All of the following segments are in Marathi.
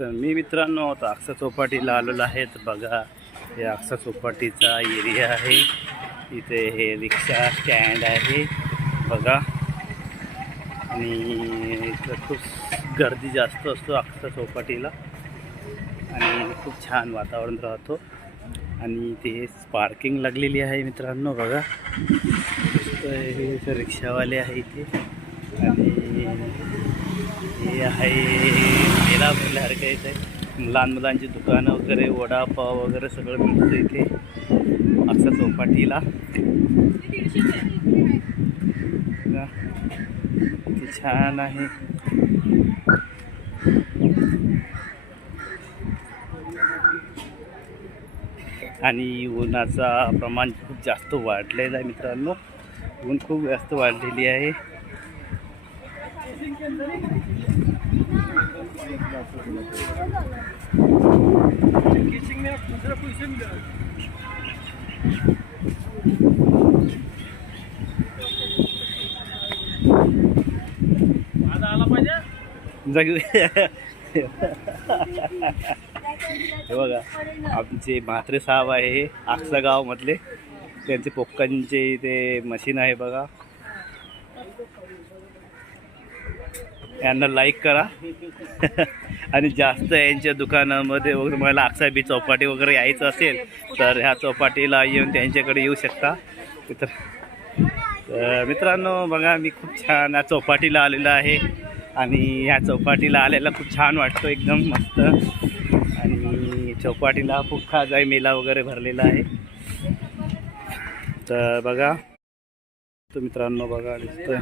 तर मी मित्रांनो आता आक्सा चौपाटीला आलेलो आहे. तर बघा हे आक्सा चौपाटीचा एरिया आहे. इथे हे रिक्षा स्टँड आहे बघा. आणि इथं खूप गर्दी जास्त असतो आक्सा चौपाटीला आणि खूप छान वातावरण राहतो. आणि ते पार्किंग लागलेली आहे मित्रांनो बघा. हे रिक्षावाले आहे इथे. आणि हे आहे मेला भरल्यासारखं इथे लहान मुलांची दुकानं वगैरे वडापाव वगैरे सगळं मिळतं इथे आक्सा चौपाटीला. किती छान आहे. आणि उन्हाचा प्रमाण खूप जास्त वाढलेलं आहे मित्रांनो. ऊन खूप जास्त वाढलेली आहे. हे बघा आमचे म्हात्रे साहेब आहे आक्सा गावमधले. त्यांचे पोक्कांचे ते मशीन आहे बघा. यांना लाईक करा. आणि जास्त यांच्या दुकानामध्ये वगैरे मला आक्सा बी चौपाटी वगैरे यायचं असेल तर ह्या चौपाटीला येऊन त्यांच्याकडे येऊ शकता. तर मित्रांनो बघा मी खूप छान या चौपाटीला आलेला आहे. आणि ह्या चौपाटीला आलेला खूप छान वाटतो एकदम मस्त. आणि चौपाटीला खूप खाजाई मेला वगैरे भरलेला आहे. तर बघा तो मित्रांनो बघा दिसतोय.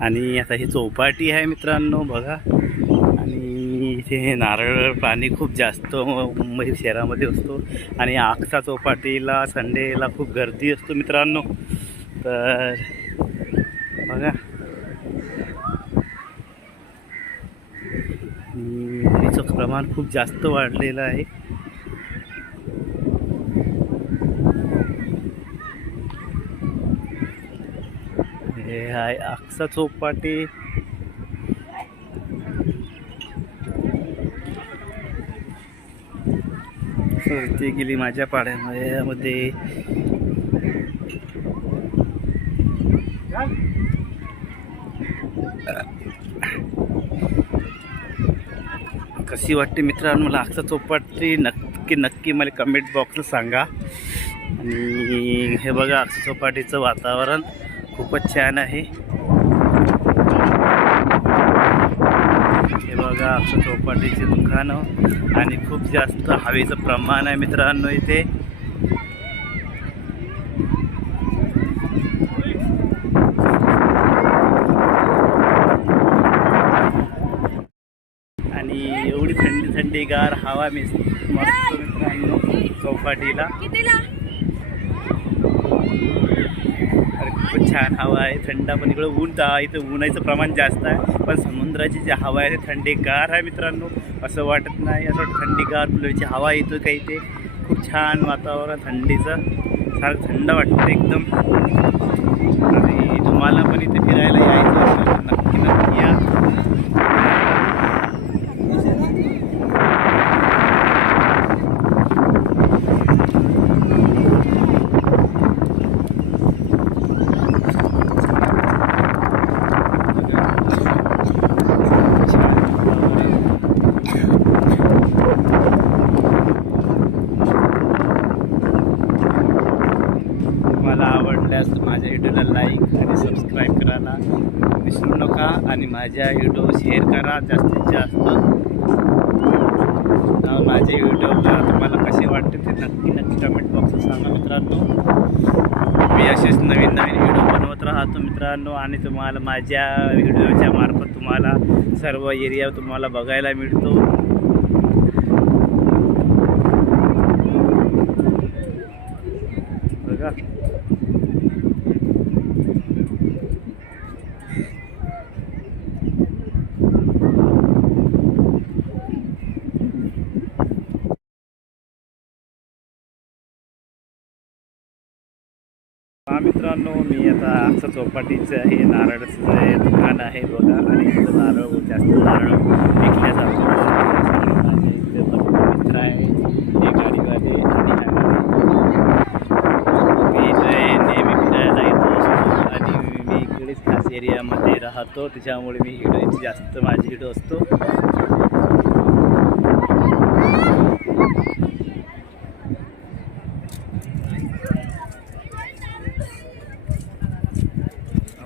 आणि आता ही चौपाटी आहे मित्रांनो बघा. आणि इथे नारळ पाणी खूप जास्त मुंबई शहरामध्ये असतो. आणि आक्सा चौपाटीला संडेला खूप गर्दी असतो मित्रांनो. तर बघा तिचं प्रमाण खूप जास्त वाढलेलं आहे. हे आहे आक्सा चौपाटी. सर्दी गेली माझ्या पाड्यामध्ये. कशी वाटते मित्रांनो मला आक्सा चौपाटी नक्की मला कमेंट बॉक्सला सांगा. आणि हे बघा आक्सा चौपाटीचं वातावरण खूपच छान आहे. हे बघा आक्सा चौपाटीचे दुकानं आणि खूप जास्त हवेचं प्रमाण आहे मित्रांनो इथे. आणि एवढी थंडीगार हवा मस्त मित्रांनो चौपाटीला. खूपच छान हवा आहे थंड. पण इकडं इथं उन्हाचं प्रमाण जास्त आहे. पण समुद्राची जी हवा आहे ते थंडीगार आहे मित्रांनो. असं वाटत नाही असं थंडीगार कुलरची हवा येतो काही. ते खूप छान वातावरण थंडीचं सारखं थंड वाटतं एकदम. आणि तुम्हाला पण इथे फिरायला यायचं असेल तर नक्की या. मला आवडल्यास माझ्या व्हिडिओला लाईक आणि सबस्क्राईब करायला विसरू नका. आणि माझ्या व्हिडिओ शेअर करा जास्तीत जास्त. माझे व्हिडिओला तुम्हाला कसे वाटते ते नक्की कमेंट बॉक्सला सांगा मित्रांनो. मी असेच नवीन व्हिडिओ बनवत राहतो मित्रांनो. आणि तुम्हाला माझ्या व्हिडिओच्या मार्फत तुम्हाला सर्व एरिया तुम्हाला बघायला मिळतो. बघा मित्रांनो मित्रांनो, मी आता आमचं चौपाटीचं हे नारळाचं जे दुकान आहे बघा, आणि इथं नारळ जास्त नारळ विकल्या जातो. माझे इथे मित्र आहे हे गाडीवाले, आणि मी इथे नेहमी फिरायला येतो असतो, आणि मी इकडेच खास एरियामध्ये राहतो, त्याच्यामुळे मी इकडे जास्त माझी इकडं असतो.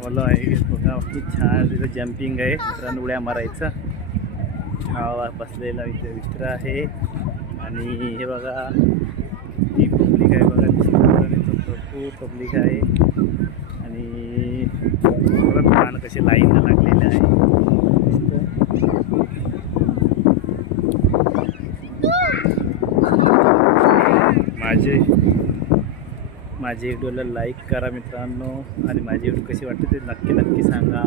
मला आहे बघा, खूप छान तिथं जम्पिंग आहे, मित्रांनो उड्या मारायचा. हा बसलेला इथे मित्र आहे, आणि हे बघा ही पब्लिक आहे बघा, भरपूर पब्लिक आहे, आणि बघा दुकान कसे लाईनला लागलेले आहे. माझे व्हिडिओला लाईक करा मित्रांनो, आणि माझी व्हिडिओ कशी वाटते ते नक्की सांगा.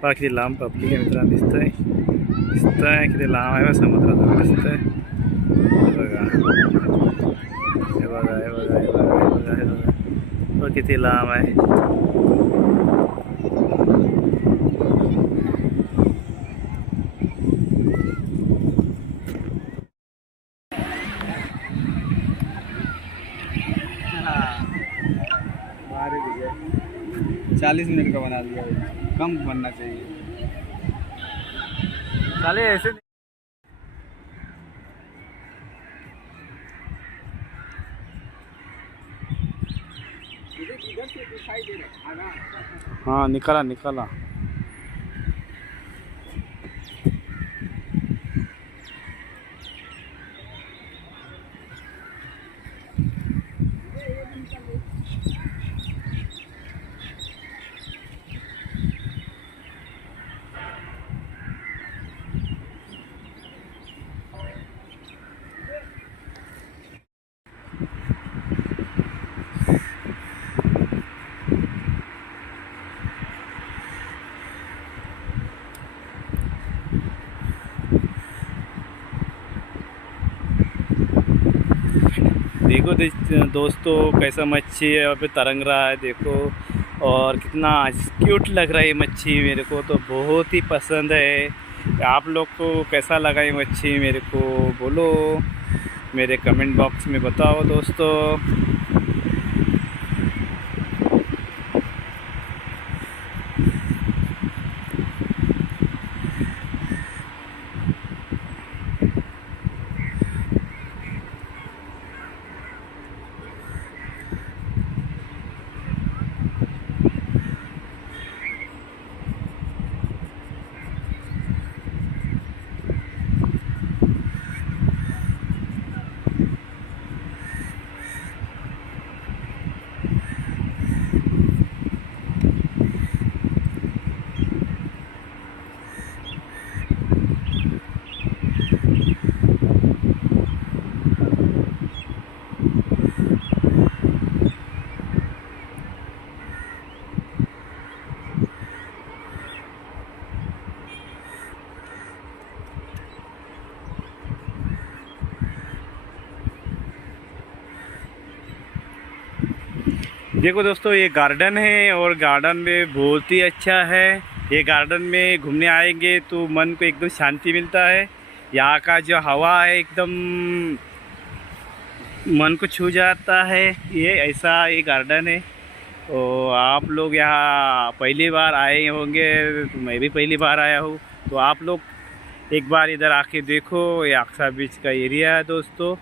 बघा किती लांब पब्लिक आहे मित्रांनो, दिसतंय किती लांब आहे समुद्राजवळ दिसतंय. बघा हे बघा हे बघा हे बघा हे बघा हे बघा बघा किती लांब आहे. हाँ 40 मिनट का बना दिया, कम बनना चाहिए. साले ऐसे हाँ निकाला. देखो दोस्तों कैसा मच्छी यहाँ पे तरंग रहा है, देखो, और कितना क्यूट लग रहा है ये मच्छी. मेरे को तो बहुत ही पसंद है. आप लोग को कैसा लगा ये मच्छी मेरे को बोलो, मेरे कमेंट बॉक्स में बताओ दोस्तों. देखो दोस्तों, ये गार्डन है, और गार्डन में बहुत ही अच्छा है. ये गार्डन में घूमने आएंगे तो मन को एकदम शांति मिलता है. यहाँ का जो हवा है एकदम मन को छू जाता है. ये ऐसा ये गार्डन है. और आप लोग यहाँ पहली बार आए होंगे, तो मैं भी पहली बार आया हूँ, तो आप लोग एक बार इधर आके देखो. ये अक्सा बीच का एरिया है दोस्तों.